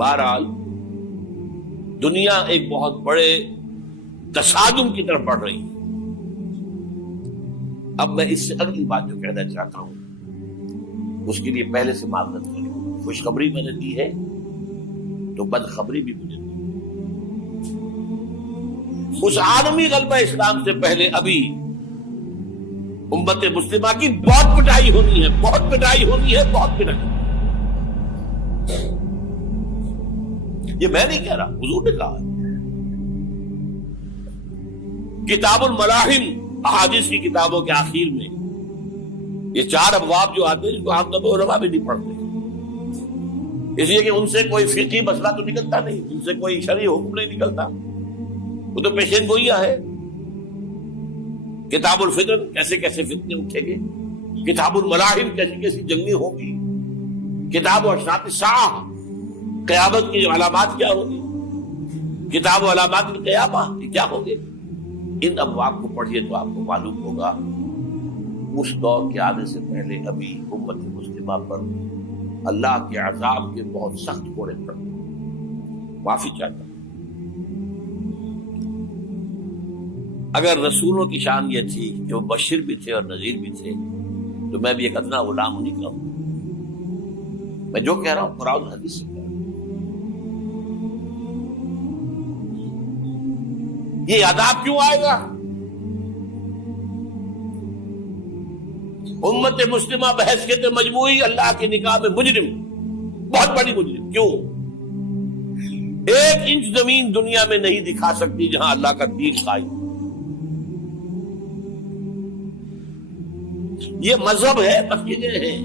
بہرحال دنیا ایک بہت بڑے تصادم کی طرف بڑھ رہی ہے. اب میں اس سے اگلی بات جو کہنا چاہتا ہوں اس کے لیے پہلے سے معذرت کروں. خوشخبری میں نے دی ہے تو بدخبری بھی مجھے دی. اس عالمی غلبہ اسلام سے پہلے ابھی امت مسلمہ کی بہت پٹائی ہونی ہے، بہت پٹائی ہونی ہے، بہت پٹائی. یہ میں نہیں کہہ رہا، حضور نے کہا ہے. کتاب الملاحم احادیث کی کتابوں کے آخر میں یہ 4 ابواب جو آتے ہیں جن کو عام طور پر علماء بھی نہیں پڑھتے، اس لیے کہ ان سے کوئی فقہی مسئلہ تو نکلتا نہیں، ان سے کوئی شرعی حکم نہیں نکلتا، وہ تو پیشین گوئیاں ہے. کتاب الفتن کیسے کیسے فتنے اٹھیں گے، کتاب الملاحم کیسی کیسی جنگیں ہوں گی، کتاب اشراط الساعہ قیامت کی علامات کیا ہوگی، کتاب و علامات القیامہ کیا ہوں گے. ان ابواب کو پڑھیے تو آپ کو معلوم ہوگا اس دور کے آنے سے پہلے ابھی امت مسلمہ پر اللہ کے عذاب کے بہت سخت کوڑے پڑ. معافی چاہتا ہوں. اگر رسولوں کی شان یہ تھی کہ وہ بشیر بھی تھے اور نذیر بھی تھے تو میں بھی ایک ادنا غلام نہیں کہوں. میں جو کہہ رہا ہوں قرآن اور حدیث سے کہہ رہا ہوں. یہ عذاب کیوں آئے گا؟ امت مسلمہ بحیثیت مجموعی اللہ کی نگاہ میں مجرم، بہت بڑی مجرم. کیوں؟ 1 انچ زمین دنیا میں نہیں دکھا سکتی جہاں اللہ کا دین قائم. یہ مذہب ہے، مسجدیں ہیں،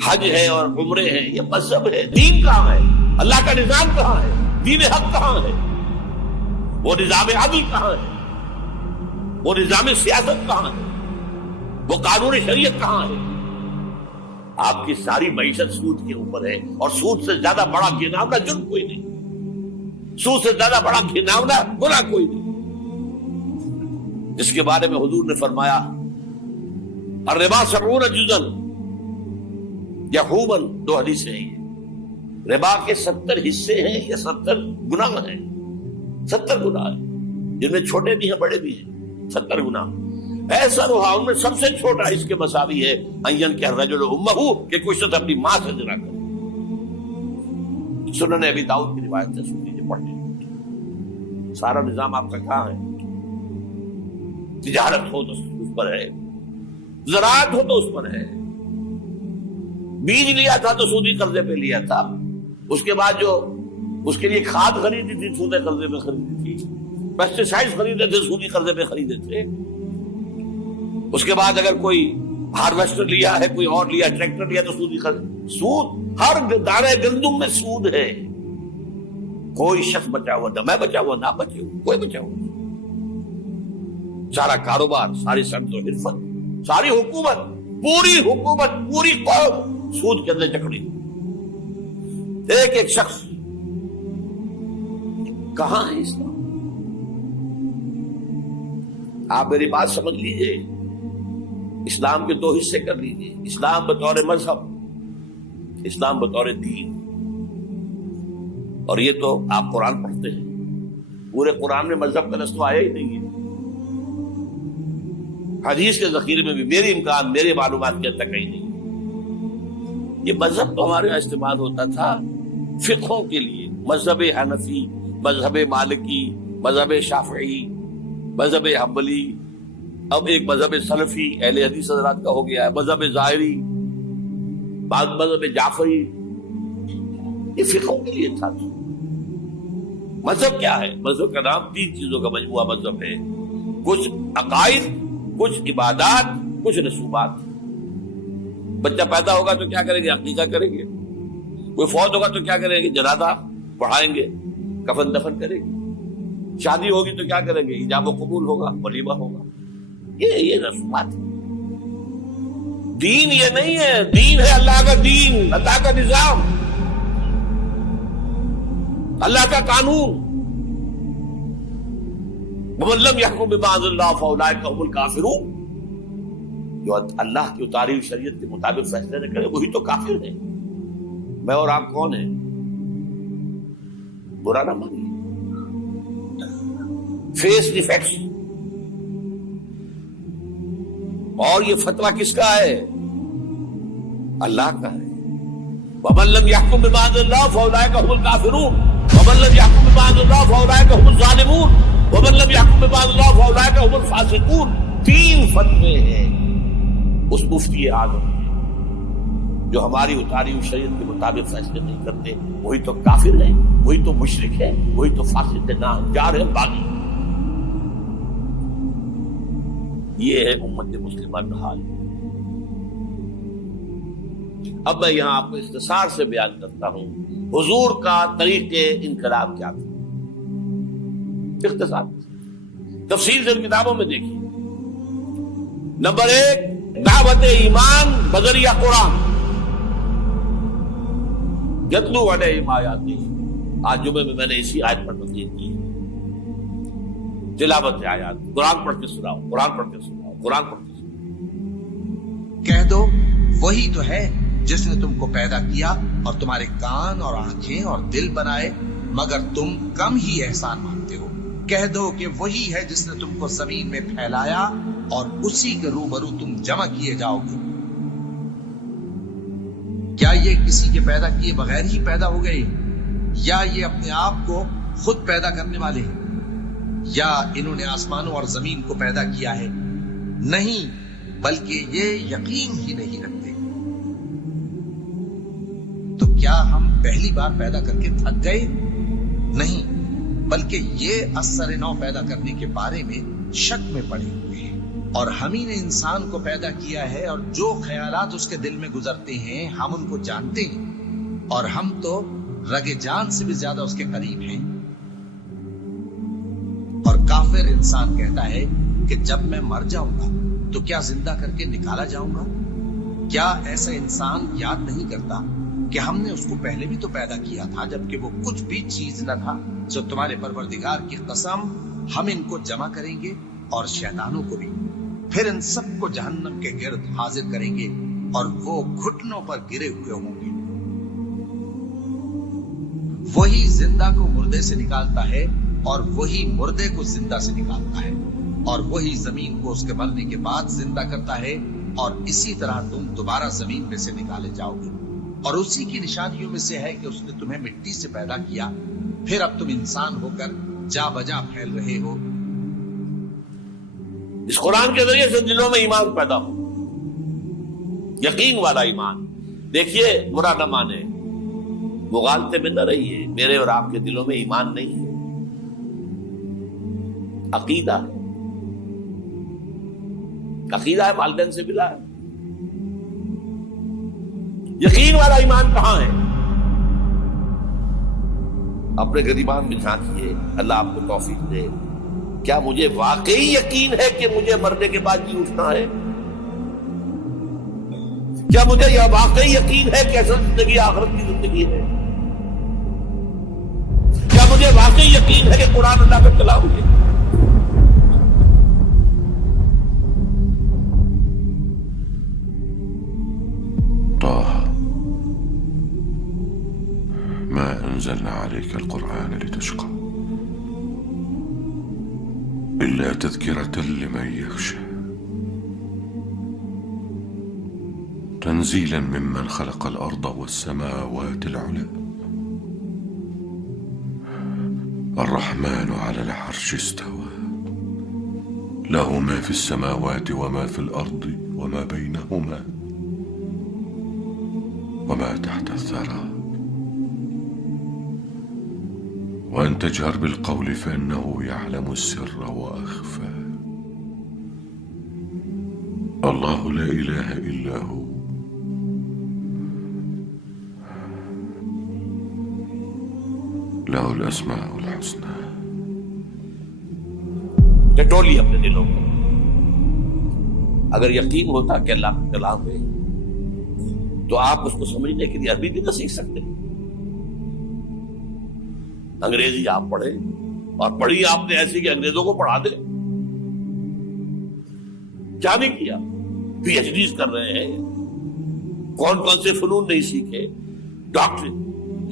حج ہے اور عمرے ہیں، یہ مذہب ہے. دین کہاں ہے؟ اللہ کا نظام کہاں ہے؟ دین حق کہاں ہے؟ وہ نظام عدل کہاں ہے؟ وہ نظام سیاست کہاں ہے؟ وہ قانون شریعت کہاں ہے؟ آپ کی ساری معیشت سود کے اوپر ہے، اور سود سے زیادہ بڑا گھناؤنا جرم کوئی نہیں، سود سے زیادہ بڑا گھناؤنا گناہ کوئی نہیں، جس کے بارے میں حضور نے فرمایا الربا 70 جزءا یحوما. 2 حدیثیں ہیں. ربا کے 70 حصے ہیں یا 70 گناہ ہیں. 70 گناہ ہیں جن میں چھوٹے بھی ہیں بڑے بھی ہیں. 70 گناہ. ایسا رہا ان میں سب سے چھوٹا اس کے مساوی ہے ان کہ الرجل امہ، کہ کوئی شخص اپنی ماں سے زنا کرے. سنن ابی داؤد کی روایت سے سن لیجیے، پڑھ لیجیے. سارا نظام آپ کا کہاں ہے؟ تجارت ہو تو اس پر ہے، زراعت ہو تو اس پر ہے. بیج لیا تھا تو سودی قرضے پہ لیا تھا، اس کے بعد جو اس کے لیے کھاد خریدی تھی سودی قرضے پہ خریدی تھی، پیسٹیسائڈ خریدے تھے سودی قرضے پہ خریدے تھے. اس کے بعد اگر کوئی ہارویسٹر لیا ہے، کوئی اور لیا، ٹریکٹر لیا تو سودی قرض. سود ہر دانے گندم میں سود ہے. کوئی شخص بچا ہوا نہ میں بچا ہوا نہ بچے ہوا، کوئی بچا ہوا. سارا کاروبار، ساری صنعت و حرفت، ساری حکومت، پوری حکومت، پوری قوم سود کے اندر جکڑی. ایک ایک شخص. کہاں ہے اسلام؟ آپ میری بات سمجھ لیجئے. اسلام کے 2 حصے کر لیجئے. اسلام بطور مذہب، اسلام بطور دین. اور یہ تو آپ قرآن پڑھتے ہیں، پورے قرآن میں مذہب کا لفظ تو آیا ہی نہیں ہے. حدیث کے ذخیرے میں بھی میری امکان، میرے معلومات کے تک کہیں نہیں. یہ مذہب تو ہمارے یہاں استعمال ہوتا تھا فقہوں کے لیے. مذہب حنفی، مذہب مالکی، مذہب شافعی، مذہب حنبلی، اب ایک مذہب سلفی اہل حدیث حضرات کا ہو گیا ہے، مذہب ظاہری، بعض مذہب جعفری. یہ فقہوں کے لیے تھا. مذہب کیا ہے؟ مذہب کا نام 3 چیزوں کا مجموعہ مذہب ہے. کچھ عقائد، کچھ عبادات، کچھ رسومات. بچہ پیدا ہوگا تو کیا کریں گے؟ عقیقہ کریں گے. کوئی فوت ہوگا تو کیا کریں گے؟ جنازہ پڑھائیں گے، کفن دفن کریں گے. شادی ہوگی تو کیا کریں گے؟ ایجاب و قبول ہوگا، ولیمہ ہوگا. یہ رسومات ہے. دین یہ نہیں ہے. دین ہے اللہ کا دین، اللہ کا نظام، اللہ کا قانون. وَمَن لَّمْ يَحْكُم بِمَا أَنزَلَ اللَّهُ فَأُولَٰئِكَ هُمُ الْكَافِرُونَ. جو اللہ کی اتاری ہوئی شریعت کے مطابق فیصلے نہ کرے وہی تو کافر ہے. میں اور آپ کون ہیں؟ برا نہ مانیے. فیس دی فیکٹس. اور یہ فتویٰ کس کا ہے؟ اللہ کا ہے. وَمَن لَّمْ يَحْكُم بِمَا أَنزَلَ اللَّهُ فَأُولَٰئِكَ هُمُ الْكَافِرُونَ وَمَن لَّمْ يَحْكُم بِمَا أَنزَلَ اللَّهُ فَأُولَٰئِكَ هُمُ الظَّالِمُونَ وَمَن لَّمْ يَحْكُم بِمَا أَنزَلَ اللَّهُ فَأُولَٰئِكَ هُمُ الْفَاسِقُونَ. 3 فتوے ہیں اس مفتی اعظم کے جو ہماری اتاری ہوئی شریعت کے مطابق فیصلے نہیں کرتے. وہی تو کافر ہے, وہی تو مشرک ہے, وہی تو فاسق ناہنجار ہے, باغی. یہ ہے امت مسلمہ کا حال. اب میں یہاں آپ کو اختصار سے بیان کرتا ہوں حضور کا طریقے انقلاب کیا تھا. اختصار تفصیل سے کتابوں میں دیکھیے. نمبر 1, دعوت ایمان بذریعہ قرآن. یتلو علیہم آیاتہ. آج جمعے میں میں نے اسی آیت پر تقریر کی. تلاوت آیات, قرآن پڑھ کے سناؤ, قرآن پڑھ کے سناؤ, قرآن پڑھ کے سناؤ. کہہ دو وہی تو ہے جس نے تم کو پیدا کیا اور تمہارے کان اور آنکھیں اور دل بنائے, مگر تم کم ہی احسان مانتے ہو. کہہ دو کہ وہی ہے جس نے تم کو زمین میں پھیلایا اور اسی کے روبرو تم جمع کیے جاؤ گے. کیا یہ کسی کے پیدا کیے بغیر ہی پیدا ہو گئے, یا یہ اپنے آپ کو خود پیدا کرنے والے ہیں, یا انہوں نے آسمانوں اور زمین کو پیدا کیا ہے؟ نہیں, بلکہ یہ یقین ہی نہیں رکھتے. تو کیا ہم پہلی بار پیدا کر کے تھک گئے؟ نہیں, بلکہ یہ اثر نو پیدا کرنے کے بارے میں شک میں پڑے ہوئے ہیں. اور ہم ہی نے انسان کو پیدا کیا ہے, اور جو خیالات اس کے دل میں گزرتے ہیں ہم ان کو جانتے ہیں, اور ہم تو رگ جان سے بھی زیادہ اس کے قریب ہیں. اور کافر انسان کہتا ہے کہ جب میں مر جاؤں گا تو کیا زندہ کر کے نکالا جاؤں گا؟ کیا ایسا انسان یاد نہیں کرتا کہ ہم نے اس کو پہلے بھی تو پیدا کیا تھا جبکہ وہ کچھ بھی چیز نہ تھا؟ سو تمہارے پروردگار کی قسم ہم ان کو جمع کریں گے اور شیطانوں کو بھی, پھر ان سب کو جہنم کے گرد حاضر کریں گے اور وہ گھٹنوں پر گرے ہوئے ہوں گے. وہی زندہ کو مردے سے نکالتا ہے اور وہی مردے کو زندہ سے نکالتا ہے, اور وہی زمین کو اس کے مرنے کے بعد زندہ کرتا ہے, اور اسی طرح تم دوبارہ زمین میں سے نکالے جاؤ گے. اور اسی کی نشانیوں میں سے ہے کہ اس نے تمہیں مٹی سے پیدا کیا, پھر اب تم انسان ہو کر جا بجا پھیل رہے ہو. اس قرآن کے ذریعے سے دلوں میں ایمان پیدا ہو, یقین والا ایمان. دیکھیے, برا نہ مانے, مغالطے میں نہ رہیے. میرے اور آپ کے دلوں میں ایمان نہیں ہے, عقیدہ ہے. عقیدہ ہے, والدین سے ملا ہے. یقین والا ایمان کہاں ہے؟ اپنے گریبان میں جھانکیے, اللہ آپ کو توفیق دے. کیا مجھے واقعی یقین ہے کہ مجھے مرنے کے بعد جی اٹھنا ہے؟ کیا مجھے یہ واقعی یقین ہے کہ اصل زندگی آخرت کی زندگی ہے؟ کیا مجھے واقعی یقین ہے کہ قرآن اللہ کا کلام ہے؟ ما أنزلنا عليك القرآن لتشقى إلا تذكرة لمن يخشى تنزيلا ممن خلق الأرض والسماوات العلى الرحمن على العرش استوى له ما في السماوات وما في الأرض وما بينهما وما تحت الثرى وأن تجهر بالقول فإنه يعلم السر وأخفى الله لا إله إلا هو له الأسماء الحسنى. ٹٹولی اپنے دلوں کو. اگر یقین ہوتا کہ اللہ کا کلام ہے تو آپ اس کو سمجھنے کے لیے عربی بھی نہ سیکھ سکتے. انگریزی آپ پڑھے, اور پڑھی آپ نے ایسی کہ انگریزوں کو پڑھا دے. کیا نہیں کیا, پی ایچ ڈیز کر رہے ہیں, کون کون سے فنون نہیں سیکھے, ڈاکٹر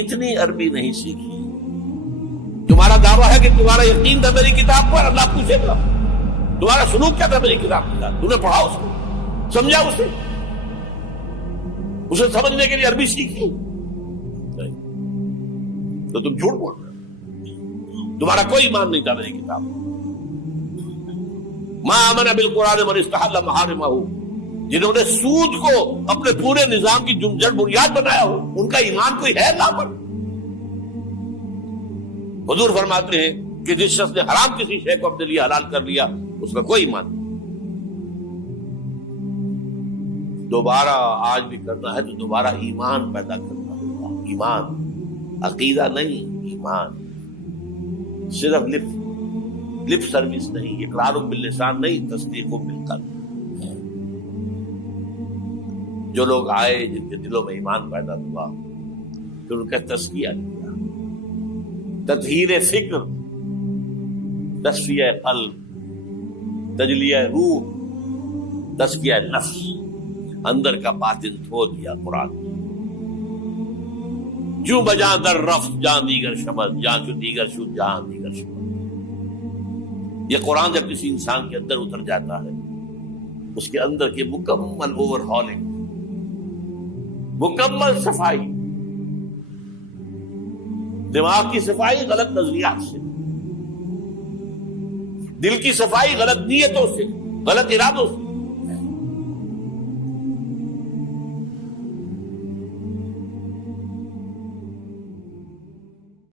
اتنی عربی نہیں سیکھی دعویٰ ہے کہ تمہارا یقین تھا میری کتاب پر، اللہ پوچھے گا تمہارا سلوک کیا تھا میری کتاب کے ساتھ، تم نے پڑھا اس کو، سمجھا اسے سمجھنے کے لیے عربی سیکھی نہیں، تو تم جھوٹ بول رہے ہو، تمہارا کوئی ایمان نہیں تھا میری کتاب۔ ما آمن بالقرآن من استحل محارمہ، جنہوں نے سود کو اپنے پورے نظام کی جڑ بنیاد بنایا ہو، ان کا ایمان کوئی ہے اللہ پر؟ حضور فرماتے ہیں کہ جس شخص نے حرام کسی شے کو اپنے لیے حلال کر لیا اس کا کوئی ایمان نہیں۔ دوبارہ آج بھی کرنا ہے تو دوبارہ ایمان پیدا کرنا ہوگا، ایمان، عقیدہ نہیں، ایمان، صرف لپ سروس نہیں، اقرار باللسان نہیں، تصدیق بالقلب۔ جو لوگ آئے جن کے دلوں میں ایمان پیدا ہوا پھر ان کا تزکیہ کیا، تطہیر فکر، تصفیہ قلب، تجلیہ روح، تزکیہ نفس، اندر کا باطن دھو دیا قرآن۔ جو بجاں در رفت جان دیگر شمس، جان جو دیگر شد جان دیگر شمس۔ یہ قرآن جب کسی انسان کے اندر اتر جاتا ہے، اس کے اندر کی مکمل اوور ہالنگ، مکمل صفائی، دماغ کی صفائی غلط نظریات سے، دل کی صفائی غلط نیتوں سے، غلط ارادوں سے،